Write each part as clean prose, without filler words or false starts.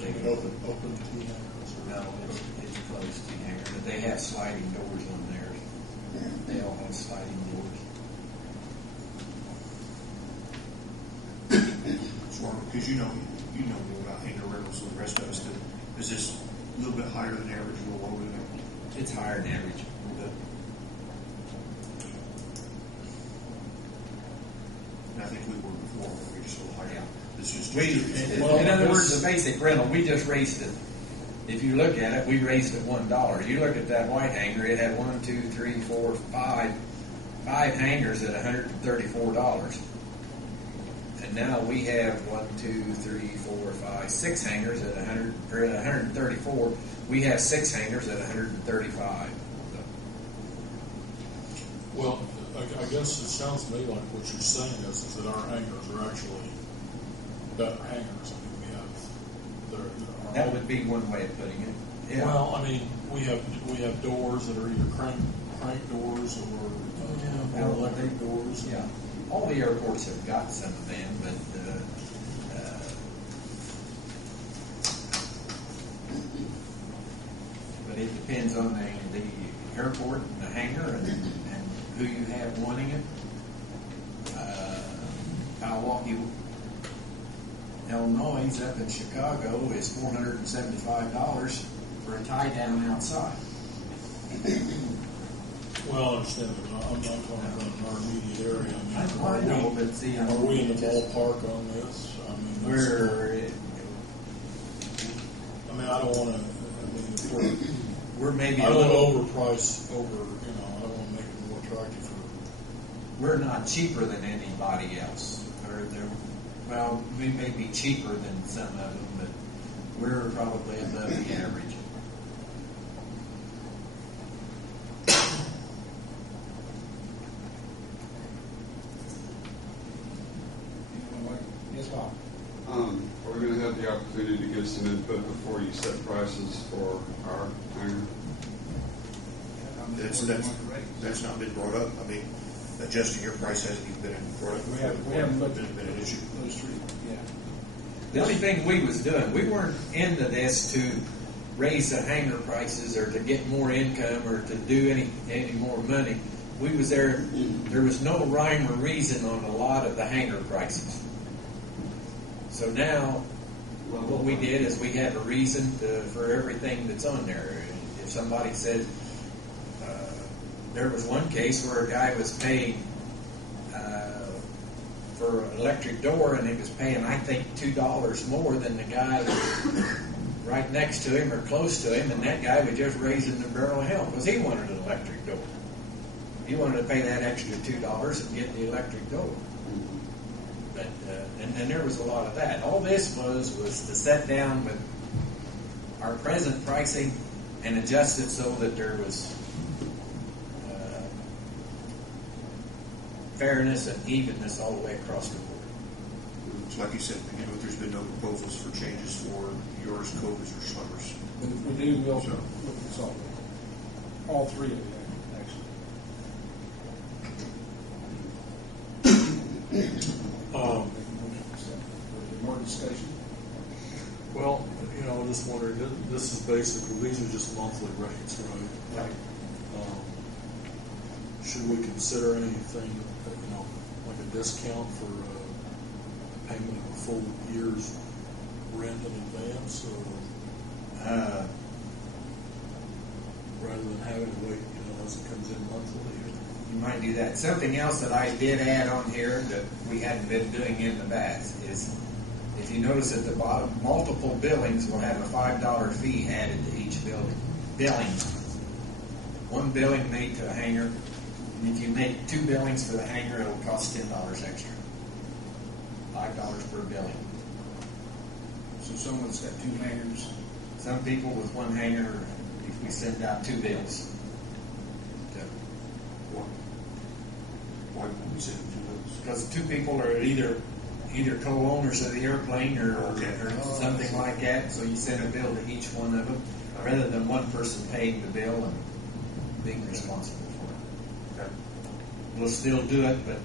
They can open T hangers. No, it's closed T hanger, but they have sliding doors on theirs. They all have sliding doors. Because you know more about hanger rentals than the rest of us do. Is this a little bit higher than average, a little lower than average? It's higher than average. And I think we were before, we were just a little higher. Yeah. This is In other words, the basic rental, we just raised it. If you look at it, we raised it $1. You look at that white hanger, it had 1, 2, 3, 4, 5 hangers at $134. And now we have 1, 2, 3, 4, 5, 6 hangers at 134. We have 6 hangers at 135. Well, I guess it sounds to me like what you're saying is that our hangers are actually better hangers. I mean, That would be one way of putting it. Yeah. Well, I mean, we have doors that are either crank doors or electric doors. Yeah. All the airports have got some of them, but it depends on the airport and the hangar and who you have wanting it. Milwaukee, Illinois, up in Chicago is $475 for a tie down outside. Well, I understand, but I'm not talking about an our immediate area. I know, but see, are we in the ballpark on this? I mean, I don't want to. I mean, if we're maybe I a don't little overprice over. I don't want to make it more attractive for. We're not cheaper than anybody else. Well, we may be cheaper than some of them, but we're probably above the average. Yes, Bob. Are we going to have the opportunity to get some input before you set prices for our hanger? That's not been brought up. I mean, adjusting your price hasn't even been brought up. We haven't looked at been an issue. those three. Yeah. The only thing we was doing, we weren't into this to raise the hanger prices or to get more income or to do any more money. We was there. There was no rhyme or reason on a lot of the hanger prices. So now, what we did is we had a reason for everything that's on there. If somebody said, there was one case where a guy was paying for an electric door, and he was paying, I think, $2 more than the guy right next to him or close to him, and that guy was just raising the barrel of hell because he wanted an electric door. He wanted to pay that extra $2 and get the electric door. But and there was a lot of that. All this was to set down with our present pricing and adjust it so that there was fairness and evenness all the way across the board. It's like you said, there's been no proposals for changes for yours, Covis, or Slumbers. But if we do, we'll consult all three of them, actually. More discussion. Well, I just wondered. This is basically these are just monthly rates, right? Right. Should we consider anything, like a discount for payment of a full year's rent in advance, or rather than having to wait, as it comes in monthly? You might do that. Something else that I did add on here that we hadn't been doing in the past is, if you notice at the bottom, multiple billings will have a $5 fee added to each billing. One billing made to a hanger, and if you make 2 billings for the hanger, it'll cost $10 extra. $5 per billing. So someone's got 2 hangers. Some people with one hanger, if we send out 2 bills. Why would we send them to those? Because 2 people are either co-owners of the airplane or something like that, so you send a bill to each one of them, rather than one person paying the bill and being responsible for it. Okay. We'll still do it, but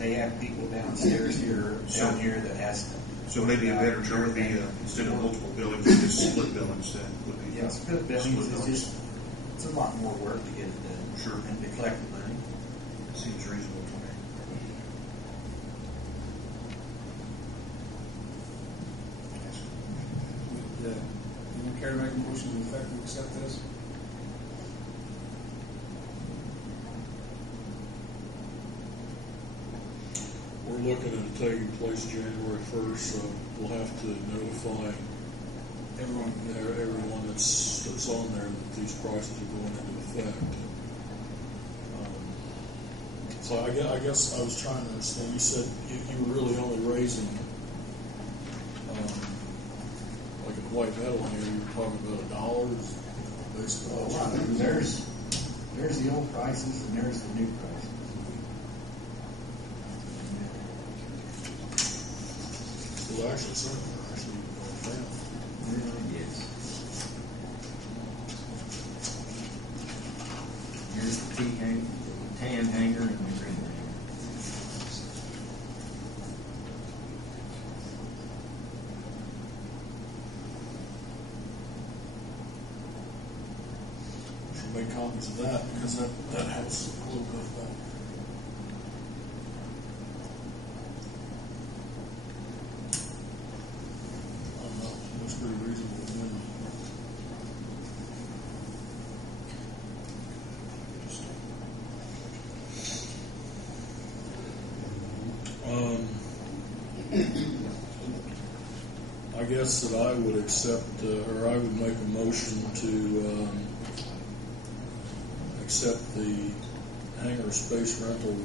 they have people down here that has to. So maybe a better term would be, instead of multiple billings, just split billings then would be. Yeah, split billings is just, it's a lot more work to get it done. Sure. And to collect the money. Seems reasonable to me. Anyone care to make a motion to effectively accept this? We're looking at it taking place January 1st, so we'll have to notify everyone that's on there that these prices are going into effect. So I guess I was trying to understand, you said you were really only raising, like a white metal here, you were talking about $1, basically. Well, there's the old prices and there's the new prices. Well, actually, some of them are actually going down. Yes. Here's the T hanger, the tan hanger, and the green hanger. Should make copies of that because that has a little bit of that. I don't know. Looks pretty reasonable to me. I guess that I would accept, or I would make a motion to accept the hangar space rental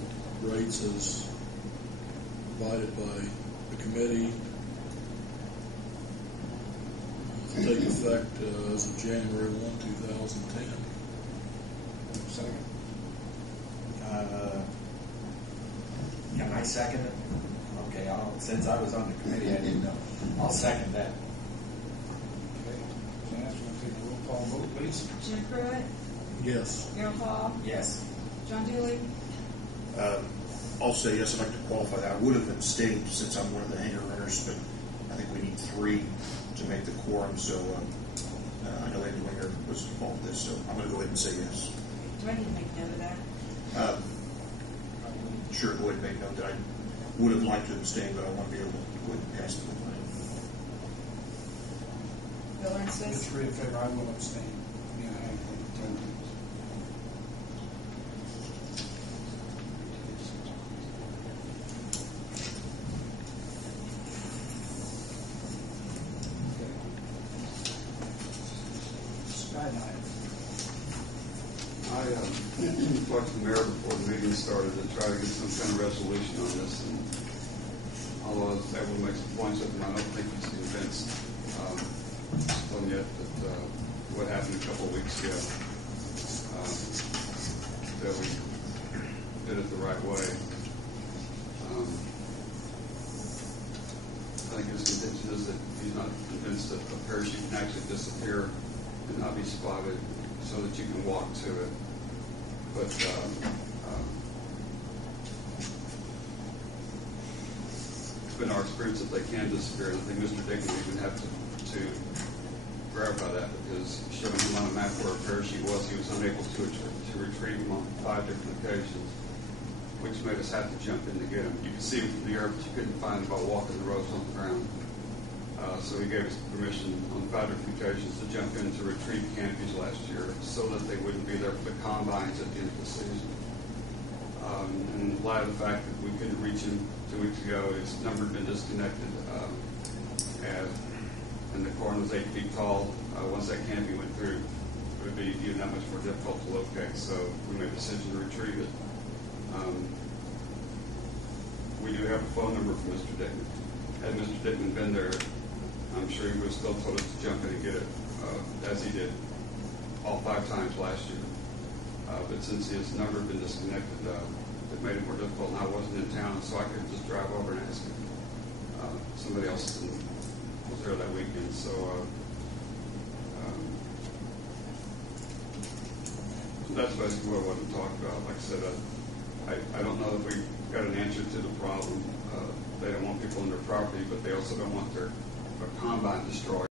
rates as provided by the committee to take effect as of January 1, 2010. Second. Can I second it? Okay, since I was on the committee, I didn't know. I'll second that. Okay. Janice, you want to take a roll call vote, please? Jim Pruitt, Yes. Darrell Hall, Yes. John Dooley, I'll say yes, I'd like to qualify that. I would have abstained since I'm one of the hangar renters, but I think we need 3 to make the quorum, so I know Andy Winger was involved with this, so I'm going to go ahead and say yes. do I need to make note of that? Sure, go ahead and make note that I would have liked to abstain, but I want to be able to go ahead and pass the plan. Bill The Ernst, 3 in favor, I will abstain. Me and Hank will attend. Skydive. I talked to the mayor before the meeting started to try to get some kind of resolution on this, and although I was able to make some points of them, I don't think he's convinced on yet that what happened a couple of weeks ago, that we did it the right way. I think his contention is that he's not convinced that a parachute can actually disappear and not be spotted so that you can walk to it. But it's been our experience that they can disappear. And I think Mr. Dickman even have to verify that, because showing him on a map where a parachute was, he was unable to retrieve him on 5 different occasions, which made us have to jump in to get him. You could see him from the air, but you couldn't find him by walking the ropes on the ground. So he gave us permission on 5 different occasions to jump in to retrieve canopies last year so that they wouldn't be there for the combines at the end of the season. And in light of the fact that we couldn't reach him 2 weeks ago, his number had been disconnected, and the corn was 8 feet tall. Once that canopy went through, it would be even that much more difficult to locate, so we made a decision to retrieve it. We do have a phone number for Mr. Dickman. Had Mr. Dickman been there, I'm sure he would have still told us to jump in and get it, as he did all 5 times last year. But since his number had been disconnected, it made it more difficult, and I wasn't in town, so I couldn't just drive over and ask him. Somebody else was there that weekend, so that's basically what I wanted to talk about. Like I said, I don't know if we got an answer to the problem. They don't want people on their property, but they also don't want their combine destroyed.